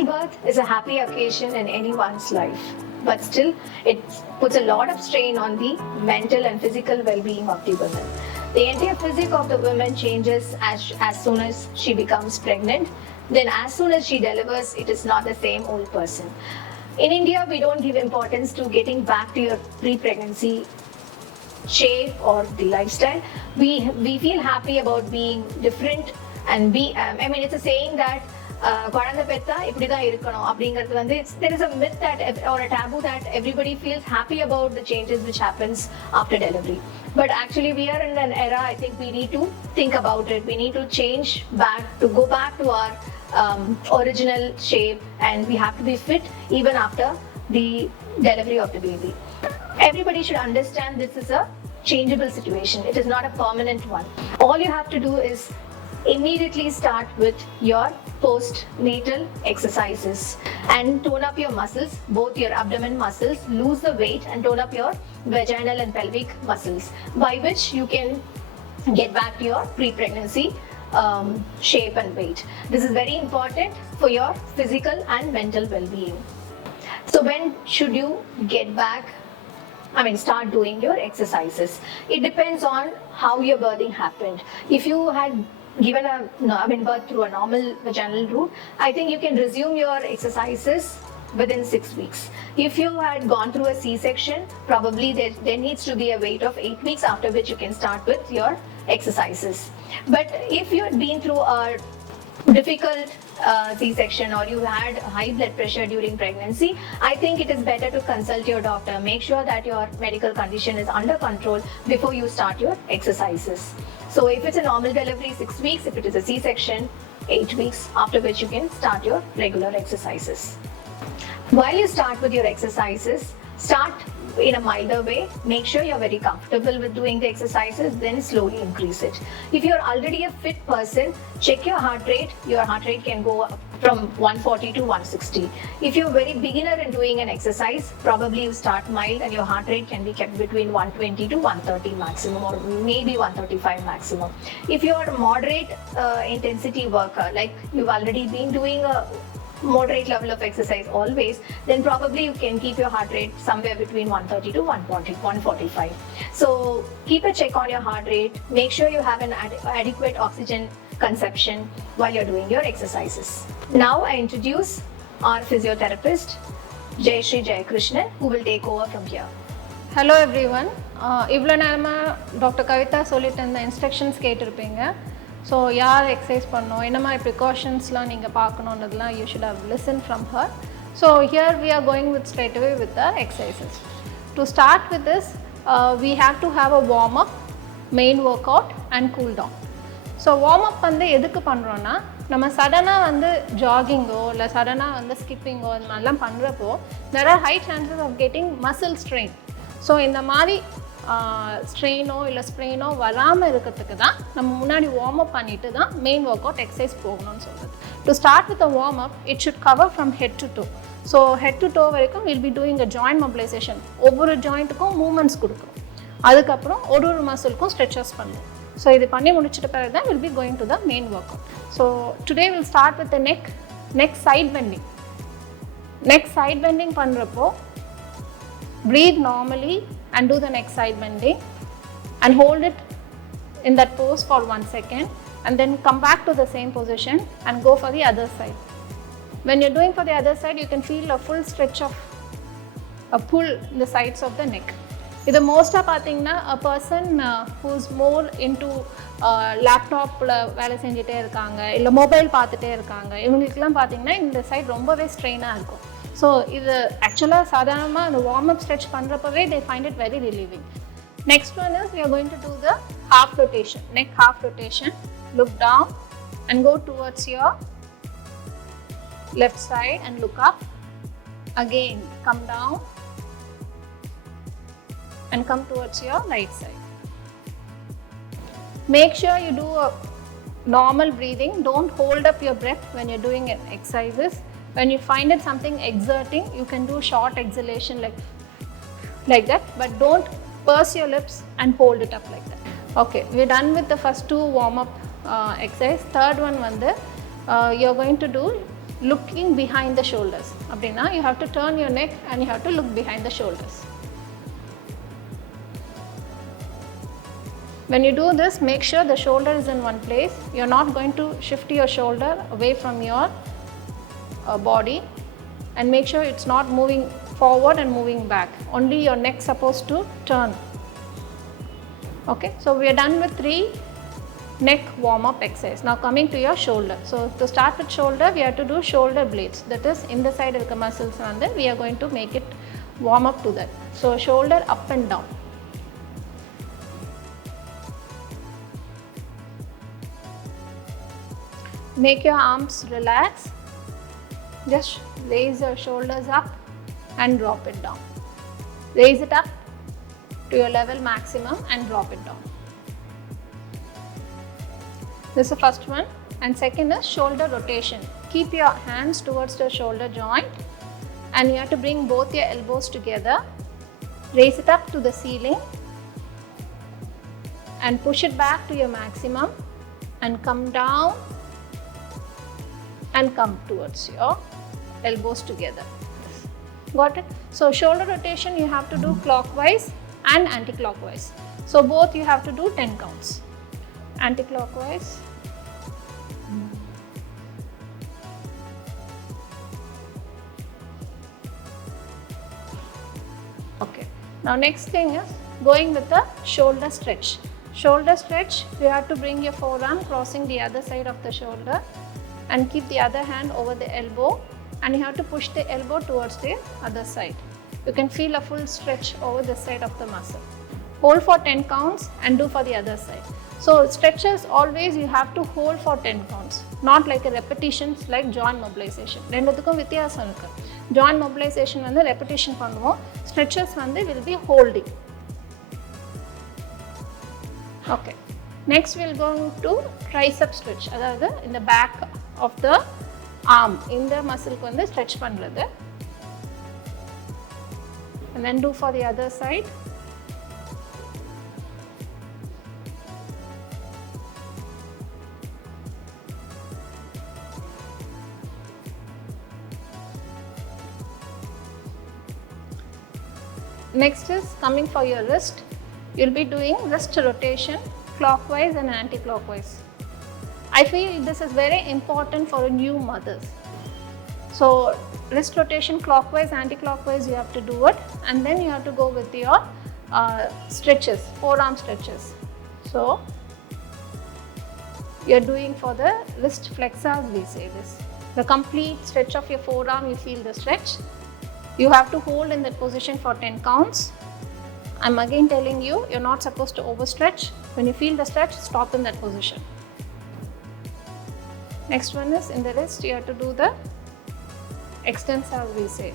Childbirth is a happy occasion in anyone's life, but still it puts a lot of strain on the mental and physical well-being of the women. The entire physique of the woman changes as soon as she becomes pregnant. Then as soon as she delivers, it is not the same old person. In India, we don't give importance to getting back to your pre-pregnancy shape or the lifestyle. We feel happy about being different and it's a saying that குழந்தை பெத்தா இப்படி தான் இருக்கணும் அப்படிங்கிறது வந்து there is a myth that or a taboo that everybody feels happy about the changes which happens after delivery. But actually we are in an era, I think we need to think about it. We need to change back, to go back to our original shape, and we have to be fit even after the delivery of the baby. Everybody should understand this is a changeable situation. It is not a permanent one. All you have to do is immediately start with your postnatal exercises and tone up your muscles, both your abdomen muscles, lose the weight and tone up your vaginal and pelvic muscles, by which you can get back to your pre-pregnancy shape and weight. This is very important for your physical and mental well-being. So when should you get back? Start doing your exercises. It depends on how your birthing happened. If you had given birth through a normal vaginal route, I think you can resume your exercises within 6 weeks. If you had gone through a C-section, probably there needs to be a wait of 8 weeks, after which you can start with your exercises. But if you had been through a difficult C-section or you had high blood pressure during pregnancy, I think it is better to consult your doctor. Make sure that your medical condition is under control before you start your exercises. So if it's a normal delivery, 6 weeks. If it is a C-section, 8 weeks, after which you can start your regular exercises. While you start with your exercises, start in a milder way. Make sure you're very comfortable with doing the exercises, then slowly increase it. If you're already a fit person, check your heart rate. Your heart rate can go up from 140 to 160. If you're very beginner in doing an exercise, probably you start mild and your heart rate can be kept between 120 to 130 maximum, or maybe 135 maximum. If you're a moderate intensity worker, like you've already been doing a moderate level of exercise always, then probably you can keep your heart rate somewhere between 130 to 145. So keep a check on your heart rate. Make sure you have an adequate oxygen consumption while you're doing your exercises. Now I introduce our physiotherapist, Jayashree Jayakrishnan, who will take over from here. Hello everyone. இவ்வளோ நேரமாக doctor Kavitha சொல்லிட்டு இருந்த instructions கேட்டிருப்பீங்க. So யார் exercise பண்ணணும், என்ன மாதிரி ப்ரிகாஷன்ஸ்லாம் நீங்கள் பார்க்கணுன்றதுலாம் you should have listen from her. So here we are going with straight away with the exercises. To start with this we have to have a warm up, main workout and cool down. So warm up வந்து எதுக்கு பண்ணுறோன்னா, நம்ம சடனாக வந்து ஜாகிங்கோ இல்லை சடனாக வந்து ஸ்கிப்பிங்கோ இந்த மாதிரிலாம் பண்ணுறப்போ there are high chances of getting muscle strain. So இந்த மாதிரி ஸ்ட்ரெயினோ இல்லை ஸ்ப்ரெயினோ வராமல் இருக்கிறதுக்கு தான் நம்ம முன்னாடி வார்ம் அப் பண்ணிட்டு தான் மெயின் ஒர்க் அவுட் எக்ஸசைஸ் போகணும்னு சொல்கிறது. To start with a warm up, it should cover from head to toe. So head to toe வரைக்கும் will be doing a joint mobilisation. ஒவ்வொரு ஜாயிண்ட்டுக்கும் மூமெண்ட்ஸ் கொடுக்குறோம். அதுக்கப்புறம் ஒரு மசிலுக்கும் ஸ்ட்ரெச்சஸ் பண்ணுவோம். ஸோ இது பண்ணி முடிச்சிட்ட பிறகு தான் will be going to the main workout. So today will start with the neck side bending. Neck side bending பண்ணுறப்போ breathe normally and do the neck side bending and hold it in that pose for 1 second, and then come back to the same position and go for the other side. When you're doing for the other side, you can feel a full stretch of a pull in the sides of the neck. இது மோஸ்ட்டாக பார்த்தீங்கன்னா a person who's more into லேப்டாப்பில் வேலை செஞ்சுட்டே இருக்காங்க, இல்லை mobile பார்த்துட்டே இருக்காங்க, இவங்களுக்குலாம் பார்த்தீங்கன்னா இந்த சைட் ரொம்பவே ஸ்ட்ரெயினாக இருக்கும். ஸோ இது ஆக்சுவலாக சாதாரணமாக அந்த வார்ம் அப் ஸ்ட்ரெச் பண்ணுறப்பவே they find it very relieving. Next one is we are going to do the half rotation, neck half rotation. Look down and go towards your left side and look up. Again, come down and come towards your right side. Make sure you do a normal breathing. Don't hold up your breath when you're doing exercises. When you find it something exerting, you can do short exhalation like that, but don't purse your lips and hold it up like that. Okay, we're done with the first two warm up exercise. Third one you're going to do looking behind the shoulders. அப்படின்னா you have to turn your neck and you have to look behind the shoulders. When you do this, make sure the shoulder is in one place. You're not going to shift your shoulder away from your body, and make sure it's not moving forward and moving back. Only your neck supposed to turn. Okay, so we are done with 3 neck warm up exercise. Now coming to your shoulder. So to start with shoulder, we have to do shoulder blades. That is in the side of the muscles, and we are going to make it warm up to that. So shoulder up and down. Make your arms relax. Just raise your shoulders up and drop it down. Raise it up to your level maximum and drop it down. This is the first one. And second is shoulder rotation. Keep your hands towards the shoulder joint, and you have to bring both your elbows together. Raise it up to the ceiling and push it back to your maximum and come down and come towards your elbows together. Got it? So shoulder rotation you have to do clockwise and anti-clockwise. So both you have to do 10 counts. Anti-clockwise. Okay. Now next thing is going with the shoulder stretch. Shoulder stretch, you have to bring your forearm crossing the other side of the shoulder and keep the other hand over the elbow, and you have to push the elbow towards the other side. You can feel a full stretch over the side of the muscle. Hold for 10 counts and do for the other side. So stretches always you have to hold for 10 counts, not like a repetitions like joint mobilization. ரெண்டுத்துக்கும் வித்தியாசம் இருக்கு. Joint mobilization வந்து repetition பண்ணுவோம், stretches வந்து will be holding. Okay. Next we will go to tricep stretch. அதாவது in the back of the arm, இந்த மசிலுக்கு வந்து stretch பண்றது. And then do for the other side. Next is coming for your wrist. You'll be doing wrist rotation clockwise and anti-clockwise. I feel this is very important for new mothers. So wrist rotation clockwise, anti-clockwise you have to do it, and then you have to go with your stretches, forearm stretches. So you're doing for the wrist flexors, we say this. The complete stretch of your forearm, you feel the stretch. You have to hold in that position for 10 counts. I'm again telling you, you're not supposed to overstretch. When you feel the stretch, stop in that position. Next one is in the wrist, you have to do the extensor, we say.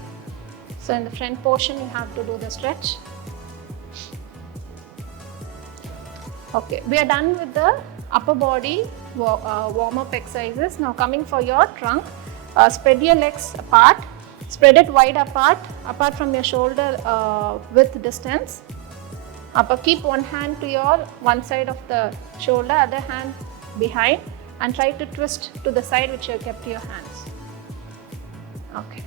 So in the front portion, you have to do the stretch. Okay, we are done with the upper body warm-up exercises. Now coming for your trunk, spread your legs apart. Spread it wide apart from your shoulder width distance. Keep one hand to your one side of the shoulder, other hand behind, and try to twist to the side which you have kept your hands. Okay.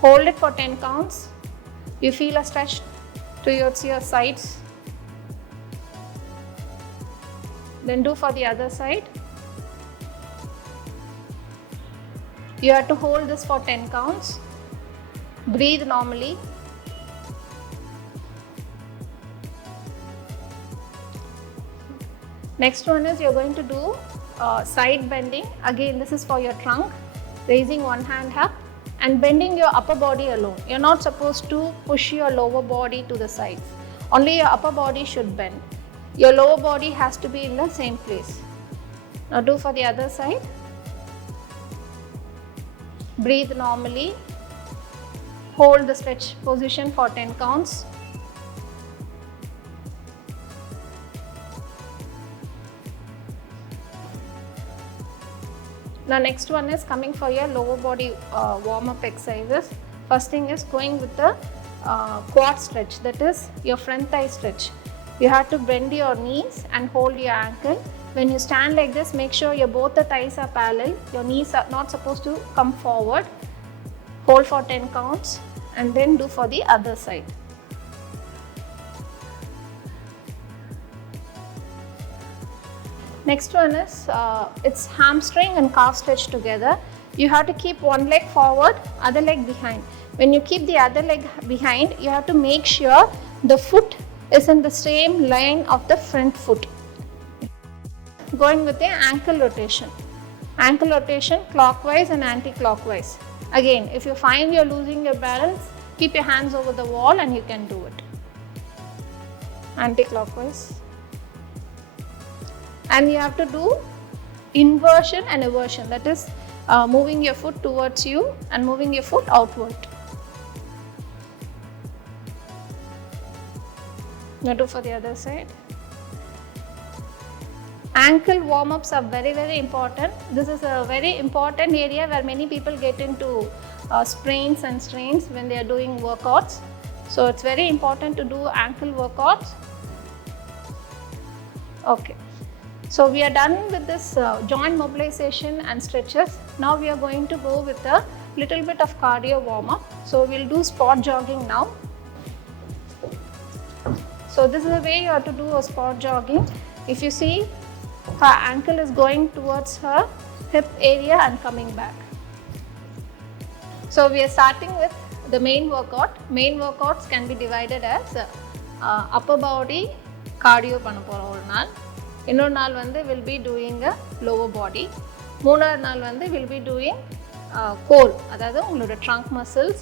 Hold it for 10 counts. You feel a stretch towards your sides. Then do for the other side. You have to hold this for 10 counts. Breathe normally. Next one is you're going to do side bending. Again, this is for your trunk. Raising one hand up and bending your upper body alone. You're not supposed to push your lower body to the sides. Only your upper body should bend. Your lower body has to be in the same place. Now do for the other side. Breathe normally. Hold the stretch position for 10 counts. Now next one is coming for your lower body warm-up exercises. First thing is going with the quad stretch, that is your front thigh stretch. You have to bend your knees and hold your ankle. When you stand like this, make sure both the thighs are parallel. Your knees are not supposed to come forward. Hold for 10 counts and then do for the other side. Next one is it's hamstring and calf stretch together. You have to keep one leg forward, other leg behind. When you keep the other leg behind, you have to make sure the foot is in the same line of the front foot. Going with the ankle rotation. Ankle rotation clockwise and anti-clockwise. Again, if you find you're losing your balance, keep your hands over the wall and you can do it. Anti-clockwise. And you have to do inversion and eversion, that is moving your foot towards you and moving your foot outward. Now do for the other side. Ankle warm-ups are very, very important. This is a very important area where many people get into sprains and strains when they are doing workouts. So it's very important to do ankle workouts. Okay. So we are done with this joint mobilization and stretches. Now we are going to go with a little bit of cardio warm-up. So we'll do spot jogging now. So this is the way you have to do a spot jogging. If you see, her ankle is going towards her hip area and coming back. So we are starting with the main workout. Main workouts can be divided as upper body cardio பண்ண போறோம் ஒரு நாள். இன்னொரு நாள் வந்து will be doing a lower body. மூணாவது நாள் வந்து will be doing core, அதாவது உங்களோட trunk muscles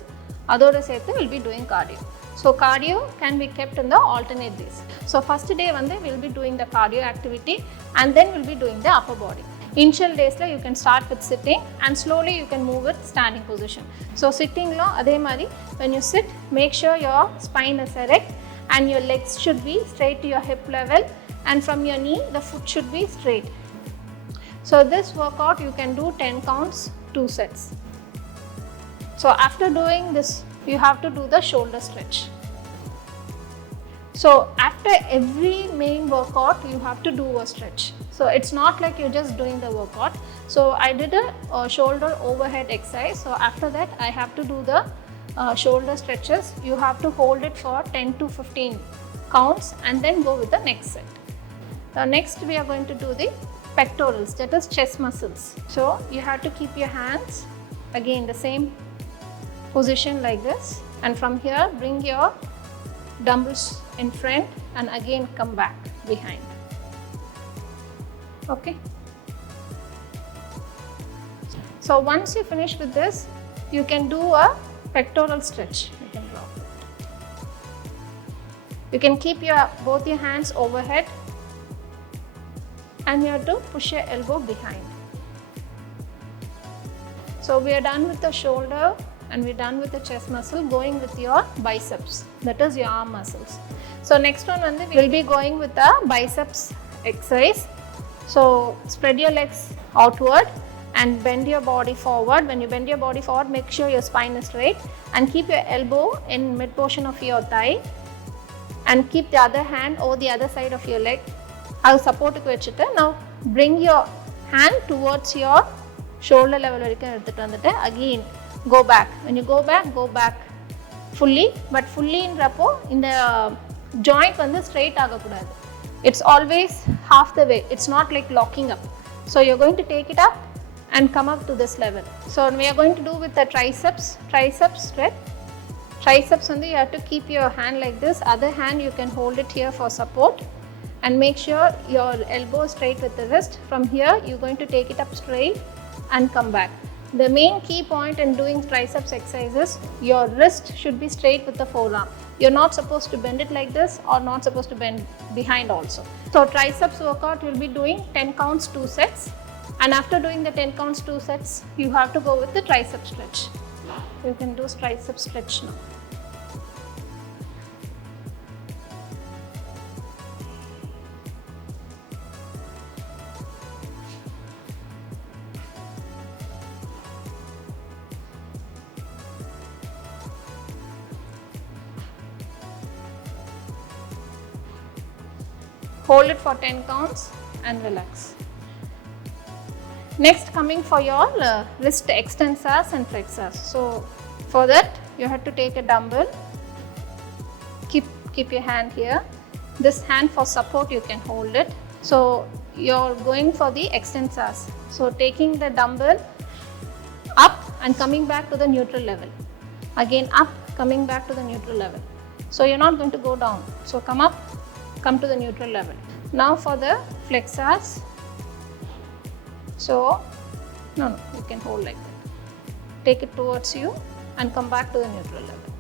அதோட சேர்த்து will be doing cardio. So cardio can be kept in the alternate days. So first day வந்து we'll be doing the cardio activity and then we'll be doing the upper body. Initial days la you can start with sitting and slowly you can move with standing position. So sitting lo adhe mari, when you sit, make sure your spine is erect and your legs should be straight to your hip level, and from your knee the foot should be straight. So this workout you can do 10 counts, 2 sets. So after doing this you have to do the shoulder stretch. So after every main workout you have to do a stretch. So it's not like you're just doing the workout. So I did a shoulder overhead exercise. So after that I have to do the shoulder stretches. You have to hold it for 10 to 15 counts and then go with the next set. Now next we are going to do the pectorals, that is chest muscles. So you have to keep your hands again the same position like this, and from here bring your dumbbells in front and again come back behind. Okay. So once you finish with this, you can do a pectoral stretch. You can drop it. You can keep both your hands overhead and you have to push your elbow behind. So we are done with the shoulder and we're done with the chest muscle, going with your biceps, that is your arm muscles. So next one we'll be going with the biceps exercise. So spread your legs outward and bend your body forward. When you bend your body forward, make sure your spine is straight and keep your elbow in mid portion of your thigh and keep the other hand over the other side of your leg. I'll support it. Now bring your hand towards your shoulder level. Again go back. When you go back fully, but fully in the joint straight agakudadu. It's always half the way. It's not like locking up. So you're going to take it up and come up to this level. So we are going to do with the triceps stretch. Triceps you have to keep your hand like this. Other hand you can hold it here for support and make sure your elbow is straight with the wrist. From here you're going to take it up straight and come back. The main key point in doing triceps exercises, your wrist should be straight with the forearm. You're not supposed to bend it like this or not supposed to bend behind also. So triceps workout you'll be doing 10 counts 2 sets, and after doing the 10 counts 2 sets you have to go with the tricep stretch. You can do tricep stretch now. hold it for 10 counts and relax. Next, coming for your wrist extensors and flexors. So for that you have to take a dumbbell, keep your hand here, this hand for support you can hold it. So you're going for the extensors, so taking the dumbbell up and coming back to the neutral level, again up, coming back to the neutral level. So you're not going to go down, so come up, come to the neutral level. Now for the flexors, so no, you can hold like that, take it towards you and come back to the neutral level.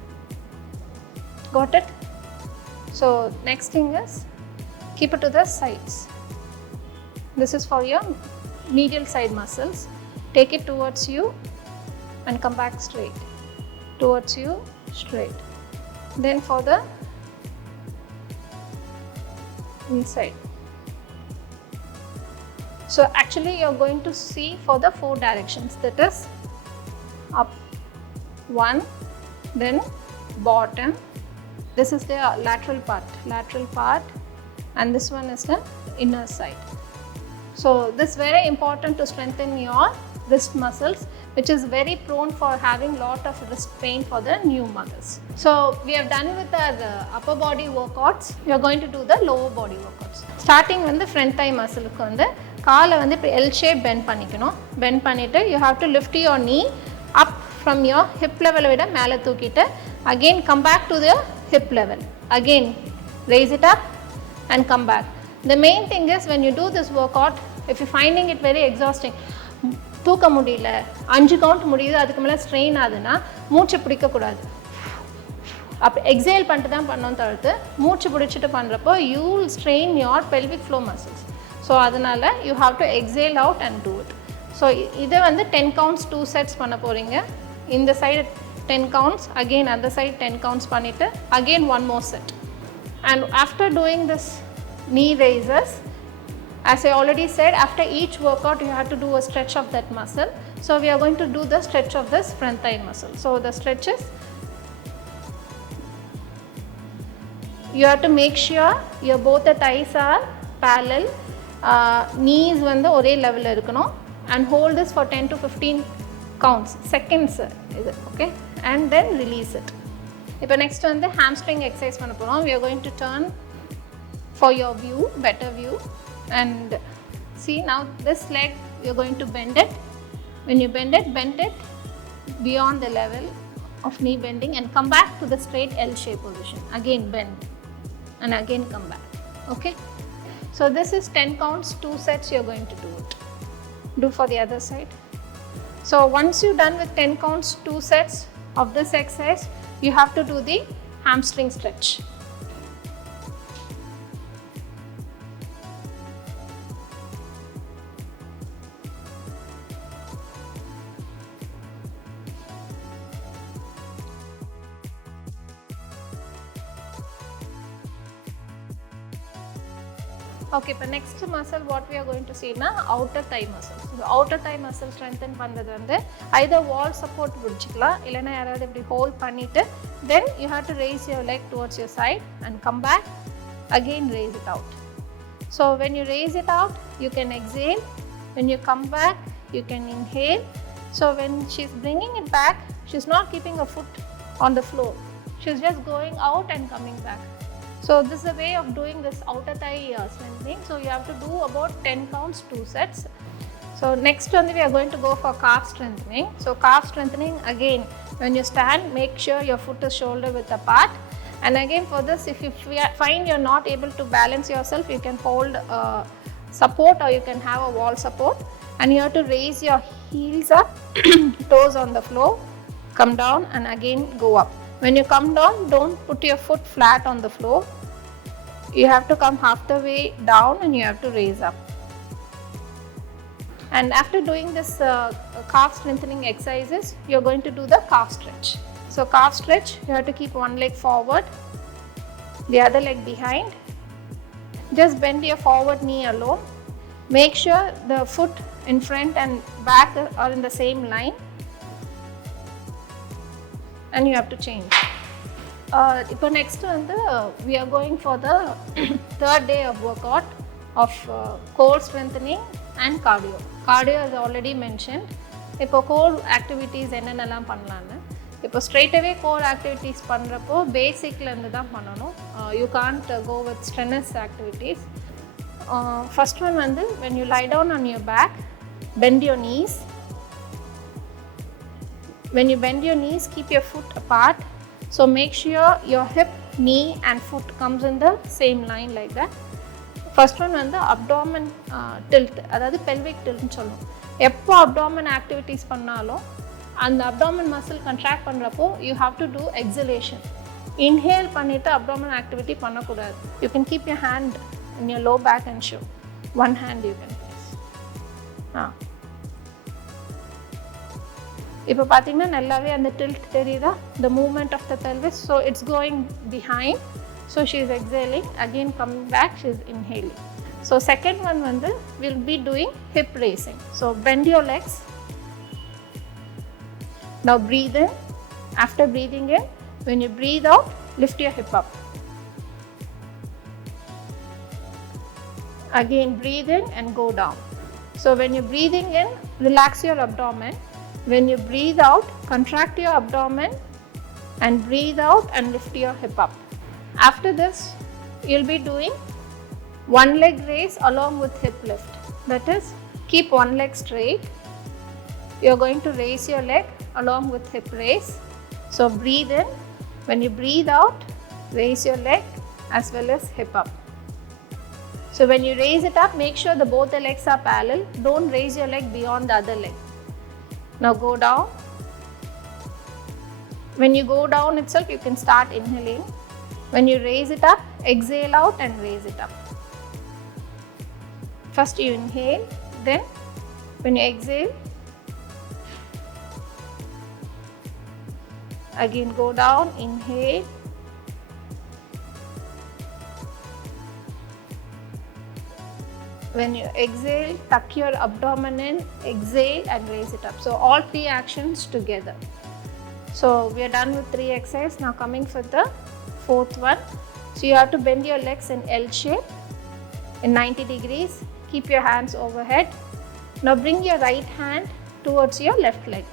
Got it? So next thing is keep it to the sides. This is for your medial side muscles. Take it towards you and come back straight, towards you, straight. Then for the inside. So actually you are going to see for the 4 directions, that is up 1, then bottom, this is the lateral part, and this one is the inner side. So this is very important to strengthen your wrist muscles, which is very prone for having lot of wrist pain for the new mothers. So we have done with our upper body workouts. We are going to do the lower body workouts. Starting with the front thigh muscle, காலை வந்து இப்படி L shape bend பண்ணிக்கணும். Bend பண்ணிட்டு you have to lift your knee up from your hip level விட மேலே தூக்கிட்டு again come back to the hip level. Again raise it up and come back. The main thing is when you do this workout, if you're finding it very exhausting, தூக்க முடியல 5 count முடியுது அதுக்கு மேலே strain ஆகுதுன்னா மூச்சு பிடிக்கக்கூடாது, அப்போ exhale பண்ணிட்டு தான் பண்ணோம் தவிர்த்து மூச்சு பிடிச்சிட்டு பண்ணுறப்போ you will strain your pelvic floor muscles. So அதனால் you have to exhale out and do it. So இதை வந்து 10 counts 2 sets பண்ண போகிறீங்க. இந்த சைடு 10 counts, again அந்த சைடு 10 counts பண்ணிவிட்டு again one more set. And after doing this knee raises, as I already said, after each workout you have to do a stretch of that muscle. So we are going to do the stretch of this front thigh muscle. So the stretches, you have to make sure your both the thighs are parallel, knees வந்து ஒரே லெவலில் இருக்கணும், and hold this for 10 to 15 counts, seconds இது, okay, and then release it. இப்போ next வந்து hamstring exercise பண்ண போகிறோம். We are going to turn for your view, better view, and see now this leg you're going to bend it. When you bend it beyond the level of knee bending and come back to the straight L shape position. Again bend and again come back. Okay, so this is 10 counts 2 sets. You're going to do it. Do for the other side. So once you're done with 10 counts 2 sets of this exercise, you have to do the hamstring stretch. Okay, but next muscle what we are going to see na outer thigh muscle. So outer thigh muscle strengthen பண்றது வந்து either wall support பிடிச்சிக்கலாம், இல்லைனா யாராவது இப்படி hold பண்ணிட்டு then you have to raise your leg towards your side and come back, again raise it out. So when you raise it out you can exhale, when you come back you can inhale. So when she's bringing it back, she's not keeping a foot on the floor, she's just going out and coming back. So this is a way of doing this outer thigh strengthening. So you have to do about 10 counts 2 sets. So next one we are going to go for calf strengthening. So calf strengthening, again when you stand make sure your foot is shoulder width apart, and again for this if you find you're not able to balance yourself, you can hold support or you can have a wall support, and you have to raise your heels up toes on the floor, come down and again go up. When you come down, don't put your foot flat on the floor. You have to come half the way down and you have to raise up. And after doing this calf strengthening exercises, you are going to do the calf stretch. So calf stretch, you have to keep one leg forward, the other leg behind. Just bend your forward knee alone. Make sure the foot in front and back are in the same line. And you have to change. இப்போ next வந்து we are going for the third day of workout of core strengthening and cardio. Cardio is already mentioned. இப்போ core activities என்னென்னலாம் பண்ணலான்னு, இப்போ straight away core activities பண்ணுறப்போ பேசிக்லேருந்து தான் பண்ணணும். You can't go with strenuous activities. First one வந்து when you lie down on your back, bend your knees. When you bend your knees, keep your foot apart. So make sure your hip, knee and foot comes in the same line like that. First one வந்து abdomen tilt, அதாவது pelvic tilt னு சொல்லுவோம். எப்போ abdomen activities பண்ணாலும் அந்த abdomen muscle contract பண்ணுறப்போ you have to do exhalation. Inhale பண்ணிட்டு abdomen activity பண்ணக்கூடாது. You can keep your hand in your low back and show. One hand you can place. இப்போ பார்த்தீங்கன்னா நல்லாவே அந்த டில்ட் தெரியுதா, the movement of the pelvis, so it's going behind, so she is exhaling, again coming back, she is inhaling. So second one வந்து we'll be doing hip raising. So bend your legs, now breathe in. After breathing in, when you breathe out, lift your hip up. Again breathe in and go down. So when you're breathing in, relax your abdomen. When you breathe out, contract your abdomen and breathe out and lift your hip up. After this, you'll be doing one leg raise along with hip lift. That is, keep one leg straight. You're going to raise your leg along with hip raise. So breathe in. When you breathe out, raise your leg as well as hip up. So when you raise it up, make sure both the legs are parallel. Don't raise your leg beyond the other leg. Now go down. When you go down itself, you can start inhaling. When you raise it up, exhale out and raise it up. First you inhale, then when you exhale, again go down, inhale. When you exhale, tuck your abdomen in, exhale and raise it up. So all three actions together. So we are done with 3 exercises. Now coming for the fourth one. So you have to bend your legs in L shape in 90 degrees. Keep your hands overhead. Now bring your right hand towards your left leg.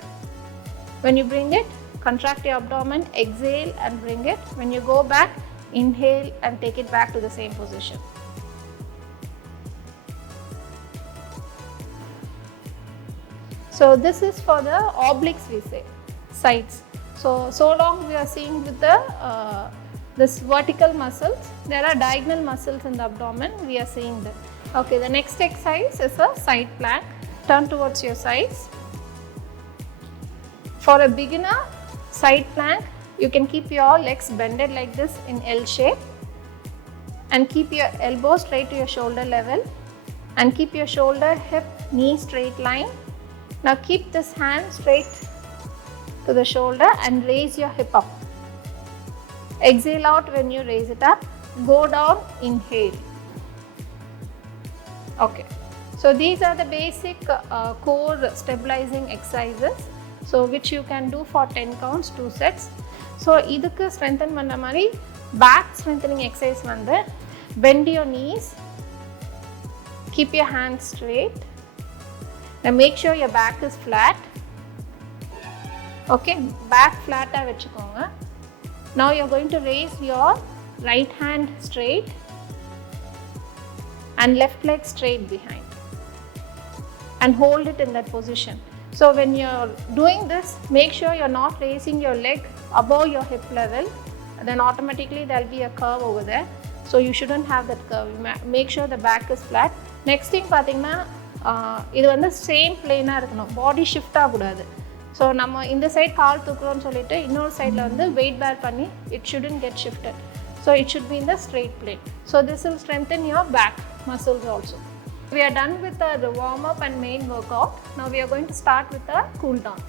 When you bring it, contract your abdomen, exhale and bring it. When you go back, inhale and take it back to the same position. So this is for the obliques, we say, sides. So long we are seeing with the this vertical muscles. There are diagonal muscles in the abdomen. We are seeing them. Okay, the next exercise is a side plank. Turn towards your sides. For a beginner side plank, you can keep your legs bended like this in L shape and keep your elbows straight to your shoulder level and keep your shoulder, hip, knee straight line. Now keep this hand straight to the shoulder and raise your hip up. Exhale out when you raise it up. Go down, inhale. Okay. So these are the basic core stabilizing exercises. So which you can do for 10 counts, 2 sets. So idukku strengthen panna mari back strengthening exercise vandu bend your knees, keep your hands straight. Now make sure your back is flat. Okay, back flat ah vechukonga. Now you're going to raise your right hand straight and left leg straight behind and hold it in that position. So when you're doing this, make sure you're not raising your leg above your hip level, then automatically there'll be a curve over there. So you shouldn't have that curve. Make sure the back is flat. Next thing பாத்தீங்கன்னா இது வந்து same பிளேனாக இருக்கணும், பாடி shift ஆகக்கூடாது. So நம்ம இந்த side கால் தூக்குறோம்னு சொல்லிட்டு இன்னொரு சைடில் வந்து வெயிட் பேர் பண்ணி it shouldn't get shifted. So it should be in the straight plane. So this will strengthen your back muscles also. We are done with the warm up and main workout. Now we are going to start with the cool down.